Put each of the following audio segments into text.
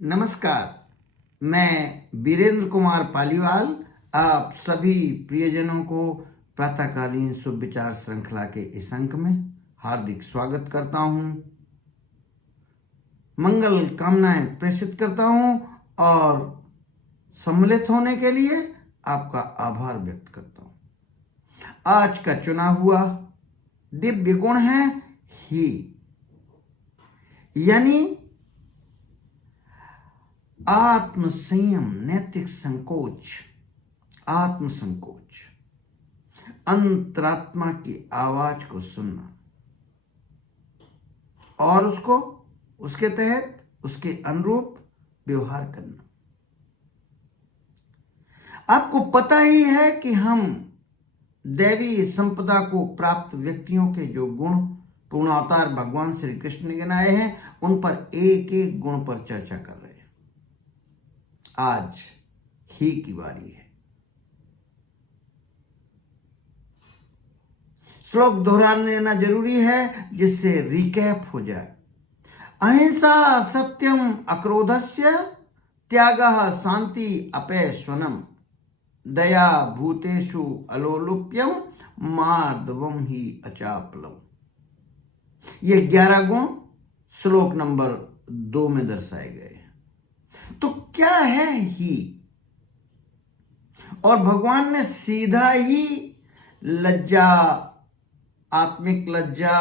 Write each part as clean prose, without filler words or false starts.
नमस्कार। मैं वीरेंद्र कुमार पालीवाल आप सभी प्रियजनों को प्रातःकालीन शुभ विचार श्रृंखला के इस अंक में हार्दिक स्वागत करता हूं। मंगल कामनाएं प्रेषित करता हूं और सम्मिलित होने के लिए आपका आभार व्यक्त करता हूं। आज का चुना हुआ दिव्य गुण है ही, यानी आत्म संयम, नैतिक संकोच, आत्म संकोच, अंतरात्मा की आवाज को सुनना और उसके तहत उसके अनुरूप व्यवहार करना। आपको पता ही है कि हम दैवी संपदा को प्राप्त व्यक्तियों के जो गुण पूर्ण अवतार भगवान श्री कृष्ण ने गिनाए हैं, उन पर एक एक गुण पर चर्चा कर रहे हैं। आज ही की बारी है। श्लोक दोहरा लेना जरूरी है जिससे रिकैप हो जाए। अहिंसा सत्यम अक्रोधस्य त्यागः शांति अपेश्वनम दया भूतेषु अलोलुप्यम मार्दवम ही अचापलम। ये 11 गुण श्लोक नंबर 2 में दर्शाए गए हैं। तो क्या है ही? और भगवान ने सीधा ही लज्जा, आत्मिक लज्जा,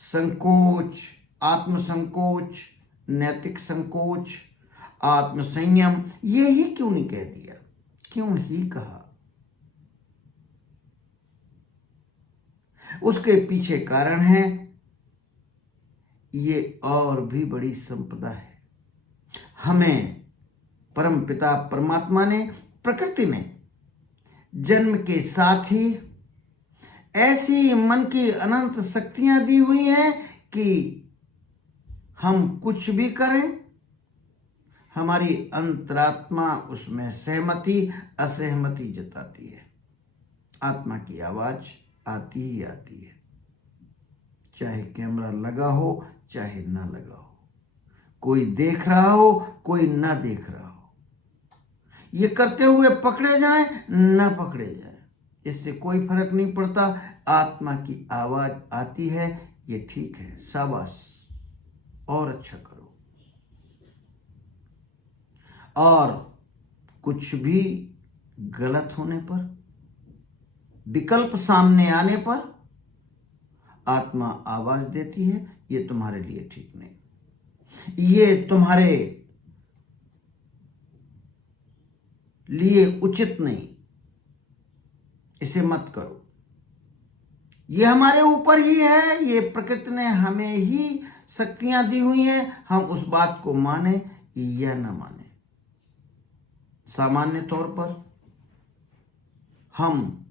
संकोच, आत्म संकोच, नैतिक संकोच, आत्म संयम, ये ही क्यों नहीं कह दिया? क्यों ही कहा? उसके पीछे कारण है, ये और भी बड़ी संपदा है। हमें परम पिता परमात्मा ने, प्रकृति ने जन्म के साथ ही ऐसी मन की अनंत शक्तियां दी हुई हैं कि हम कुछ भी करें, हमारी अंतरात्मा उसमें सहमति असहमति जताती है। आत्मा की आवाज आती ही आती है, चाहे कैमरा लगा हो चाहे ना लगा हो, कोई देख रहा हो कोई ना देख रहा हो, ये करते हुए पकड़े जाएं ना पकड़े जाएं, इससे कोई फर्क नहीं पड़ता। आत्मा की आवाज आती है, ये ठीक है, शाबाश, और अच्छा करो। और कुछ भी गलत होने पर, विकल्प सामने आने पर आत्मा आवाज देती है, ये तुम्हारे लिए ठीक नहीं, ये तुम्हारे लिए उचित नहीं, इसे मत करो। ये हमारे ऊपर ही है, ये प्रकृति ने हमें ही शक्तियां दी हुई हैं, हम उस बात को माने या न माने। सामान्य तौर पर हम,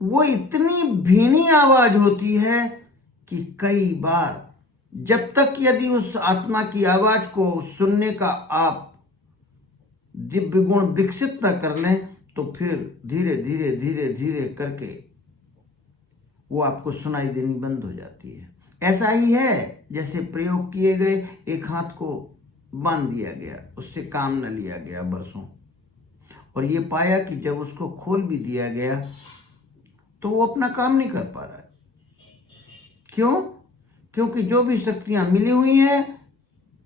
वो इतनी भीनी आवाज होती है कि कई बार जब तक यदि उस आत्मा की आवाज को सुनने का आप दिव्य गुण विकसित न कर लें, तो फिर धीरे धीरे धीरे धीरे करके वो आपको सुनाई देनी बंद हो जाती है। ऐसा ही है जैसे प्रयोग किए गए एक हाथ को बांध दिया गया, उससे काम न लिया गया बरसों, और ये पाया कि जब उसको खोल भी दिया गया तो वो अपना काम नहीं कर पा रहा है। क्यों? क्योंकि जो भी शक्तियां मिली हुई हैं,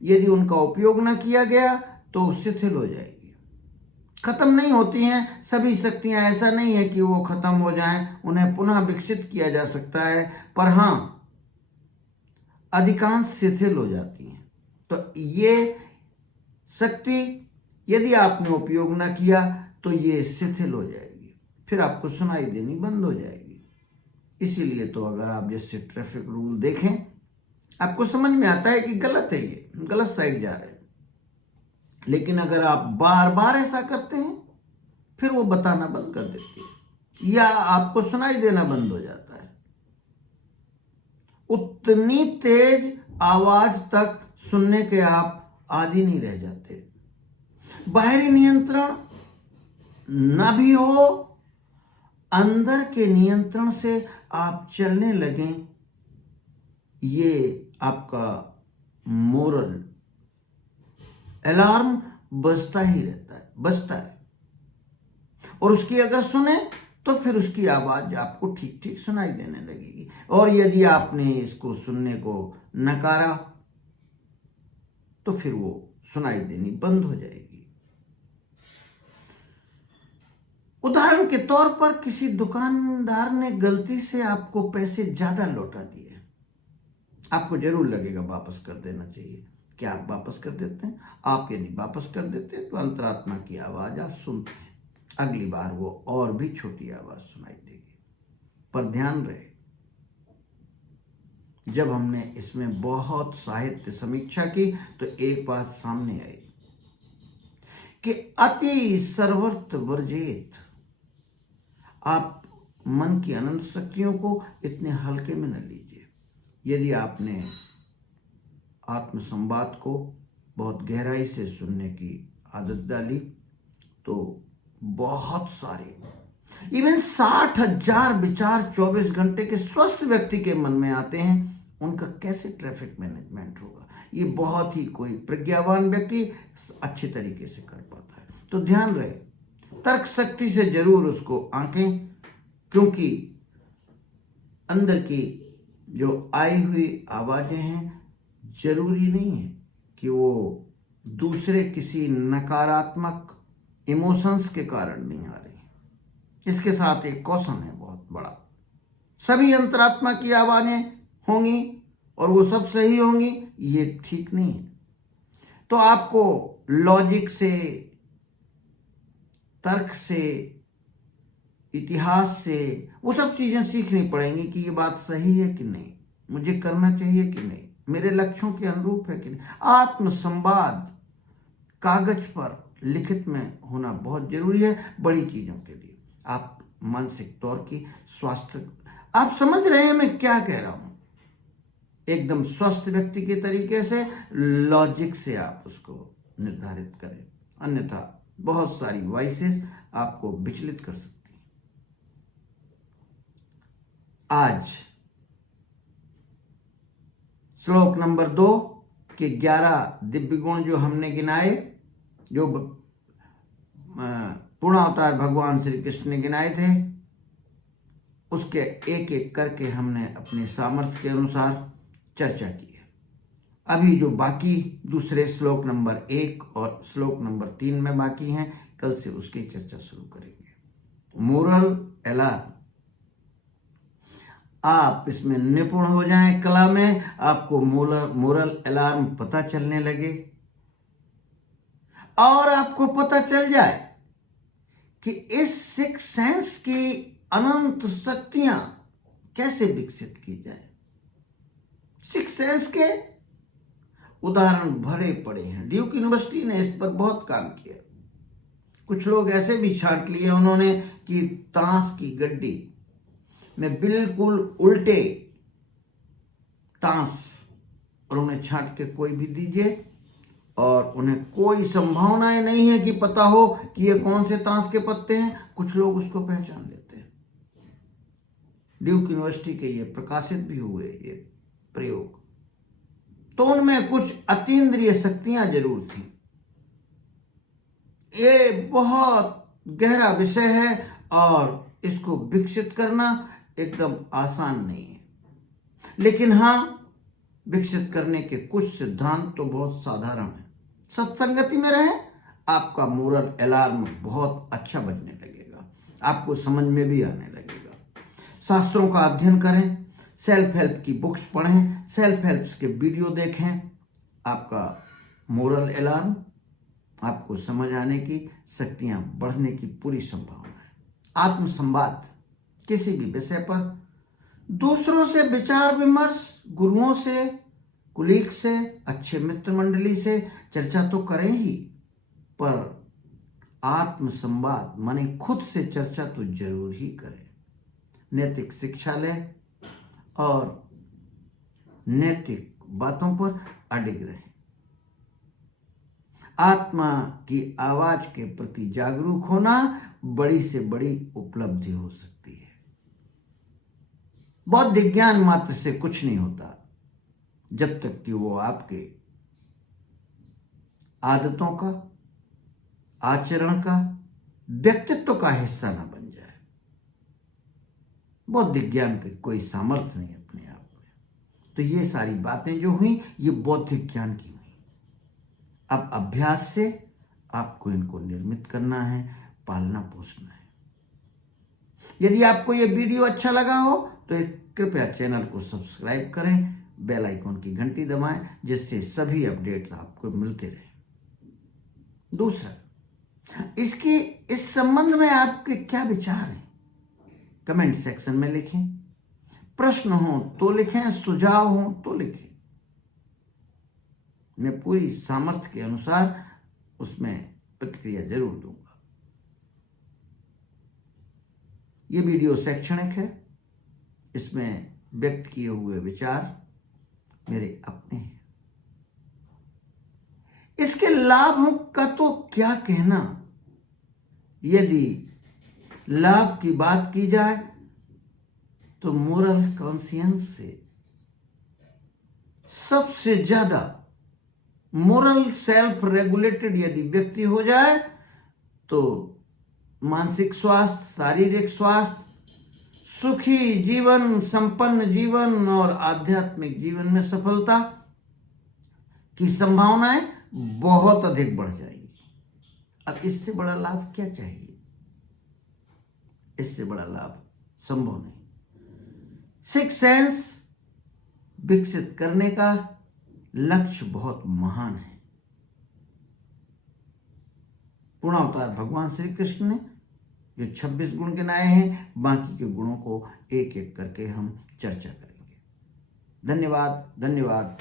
यदि उनका उपयोग न किया गया तो शिथिल हो जाएगी, खत्म नहीं होती हैं। सभी शक्तियां ऐसा नहीं है कि वो खत्म हो जाएं, उन्हें पुनः विकसित किया जा सकता है, पर हां, अधिकांश शिथिल हो जाती हैं। तो ये शक्ति यदि आपने उपयोग न किया तो ये शिथिल हो जाएगी, फिर आपको सुनाई देनी बंद हो जाएगी। इसीलिए तो अगर आप जैसे ट्रैफिक रूल देखें, आपको समझ में आता है कि गलत है, ये गलत साइड जा रहे हैं, लेकिन अगर आप बार बार ऐसा करते हैं, फिर वो बताना बंद कर देती है या आपको सुनाई देना बंद हो जाता है। उतनी तेज आवाज तक सुनने के आप आदी नहीं रह जाते। बाहरी नियंत्रण ना भी हो, अंदर के नियंत्रण से आप चलने लगें, ये आपका मोरल अलार्म बजता ही रहता है, बजता है। और उसकी अगर सुने तो फिर उसकी आवाज आपको ठीक ठीक सुनाई देने लगेगी। और यदि आपने इसको सुनने को नकारा तो फिर वो सुनाई देनी बंद हो जाएगी। उदाहरण के तौर पर किसी दुकानदार ने गलती से आपको पैसे ज्यादा लौटा दिए, आपको जरूर लगेगा वापस कर देना चाहिए। क्या आप वापस कर देते हैं? आप यदि वापस कर देते हैं तो अंतरात्मा की आवाज आप सुनते हैं, अगली बार वो और भी छोटी आवाज सुनाई देगी। पर ध्यान रहे, जब हमने इसमें बहुत साहित्य समीक्षा की तो एक बात सामने आई कि अति सर्वर्थ वर्जित, आप मन की अनंत शक्तियों को इतने हल्के में न लीजिए। यदि आपने आत्म संवाद को बहुत गहराई से सुनने की आदत डाली तो बहुत सारे, इवन 60,000 विचार 24 घंटे के स्वस्थ व्यक्ति के मन में आते हैं। उनका कैसे ट्रैफिक मैनेजमेंट होगा? ये बहुत ही कोई प्रज्ञावान व्यक्ति अच्छे तरीके से कर पाता है। तो ध्यान रहे, तर्क शक्ति से जरूर उसको आंकें, क्योंकि अंदर की जो आई हुई आवाजें हैं जरूरी नहीं है कि वो दूसरे किसी नकारात्मक इमोशंस के कारण नहीं आ रही। इसके साथ एक कौशन है बहुत बड़ा, सभी अंतरात्मा की आवाजें होंगी और वो सब सही होंगी, ये ठीक नहीं है। तो आपको लॉजिक से, तर्क से, इतिहास से वो सब चीजें सीखनी पड़ेंगी कि ये बात सही है कि नहीं, मुझे करना चाहिए कि नहीं, मेरे लक्ष्यों के अनुरूप है कि नहीं। आत्म संवाद कागज पर लिखित में होना बहुत जरूरी है बड़ी चीजों के लिए। आप मानसिक तौर की स्वास्थ्य, आप समझ रहे हैं मैं क्या कह रहा हूं? एकदम स्वस्थ व्यक्ति के तरीके से, लॉजिक से आप उसको निर्धारित करें, अन्यथा बहुत सारी वॉइसेस आपको विचलित कर सकती हैं। आज श्लोक नंबर 2 के 11 दिव्य गुण जो हमने गिनाए, जो पूर्ण अवतार भगवान श्री कृष्ण ने गिनाए थे, उसके एक एक करके हमने अपने सामर्थ्य के अनुसार चर्चा की है। अभी जो बाकी दूसरे श्लोक नंबर 1 और श्लोक नंबर 3 में बाकी हैं, कल से उसकी चर्चा शुरू करेंगे। मोरल अलार्म, आप इसमें निपुण हो जाएं, कला में आपको मोरल अलार्म पता चलने लगे और आपको पता चल जाए कि इस सिक्स सेंस की अनंत शक्तियां कैसे विकसित की जाए। सिक्स सेंस के उदाहरण भरे पड़े हैं, ड्यूक यूनिवर्सिटी ने इस पर बहुत काम किया। कुछ लोग ऐसे भी छांट लिए उन्होंने कि ताश की गड्डी में बिल्कुल उल्टे ताश, और उन्हें छांट के कोई भी दीजिए और उन्हें कोई संभावनाएं नहीं है कि पता हो कि ये कौन से ताश के पत्ते हैं। कुछ लोग उसको पहचान लेते हैं। ड्यूक यूनिवर्सिटी के ये प्रकाशित भी हुए ये प्रयोग, तो उनमें कुछ अतीन्द्रिय शक्तियां जरूर थी। ये बहुत गहरा विषय है और इसको विकसित करना एकदम आसान नहीं है, लेकिन हां, विकसित करने के कुछ सिद्धांत तो बहुत साधारण है। सत्संगति में रहें, आपका मोरल अलार्म बहुत अच्छा बजने लगेगा, आपको समझ में भी आने लगेगा। शास्त्रों का अध्ययन करें, सेल्फ हेल्प की बुक्स पढ़ें, सेल्फ हेल्प के वीडियो देखें, आपका मोरल अलार्म, आपको समझ आने की, शक्तियां बढ़ने की पूरी संभावना है। आत्म संवाद, किसी भी विषय पर दूसरों से विचार विमर्श, गुरुओं से, कुलीग से, अच्छे मित्र मंडली से चर्चा तो करें ही, पर आत्म संवाद माने खुद से चर्चा तो जरूर ही करें। नैतिक शिक्षा लें और नैतिक बातों पर अडिग रहें। आत्मा की आवाज के प्रति जागरूक होना बड़ी से बड़ी उपलब्धि हो सकती है। बौद्धिक ज्ञान मात्र से कुछ नहीं होता जब तक कि वो आपके आदतों का, आचरण का, व्यक्तित्व का हिस्सा ना बन जाए। बौद्धिक ज्ञान की कोई सामर्थ्य नहीं अपने आप में। तो ये सारी बातें जो हुई ये बौद्धिक ज्ञान की हुई। अब अभ्यास से आपको इनको निर्मित करना है, पालना पोसना है। यदि आपको ये वीडियो अच्छा लगा हो तो कृपया चैनल को सब्सक्राइब करें, बेल आइकन की घंटी दबाएं, जिससे सभी अपडेट्स आपको मिलते रहे। दूसरा, इस संबंध में आपके क्या विचार हैं? कमेंट सेक्शन में लिखें। प्रश्न हो तो लिखें, सुझाव हो तो लिखें। मैं पूरी सामर्थ्य के अनुसार उसमें प्रतिक्रिया जरूर दूंगा। ये वीडियो शैक्षणिक है, इसमें व्यक्त किए हुए विचार मेरे अपने हैं। इसके लाभ का तो क्या कहना। यदि लाभ की बात की जाए तो मोरल कॉन्शियंस से सबसे ज्यादा मोरल सेल्फ रेगुलेटेड यदि व्यक्ति हो जाए तो मानसिक स्वास्थ्य, शारीरिक स्वास्थ्य, सुखी जीवन, संपन्न जीवन और आध्यात्मिक जीवन में सफलता की संभावनाएं बहुत अधिक बढ़ जाएगी। अब इससे बड़ा लाभ क्या चाहिए? इससे बड़ा लाभ संभव नहीं। सिक्स सेंस विकसित करने का लक्ष्य बहुत महान है। पूर्णावतार भगवान श्री कृष्ण ने जो 26 गुण गिनाए हैं, बाकी के गुणों को एक एक करके हम चर्चा करेंगे। धन्यवाद, धन्यवाद।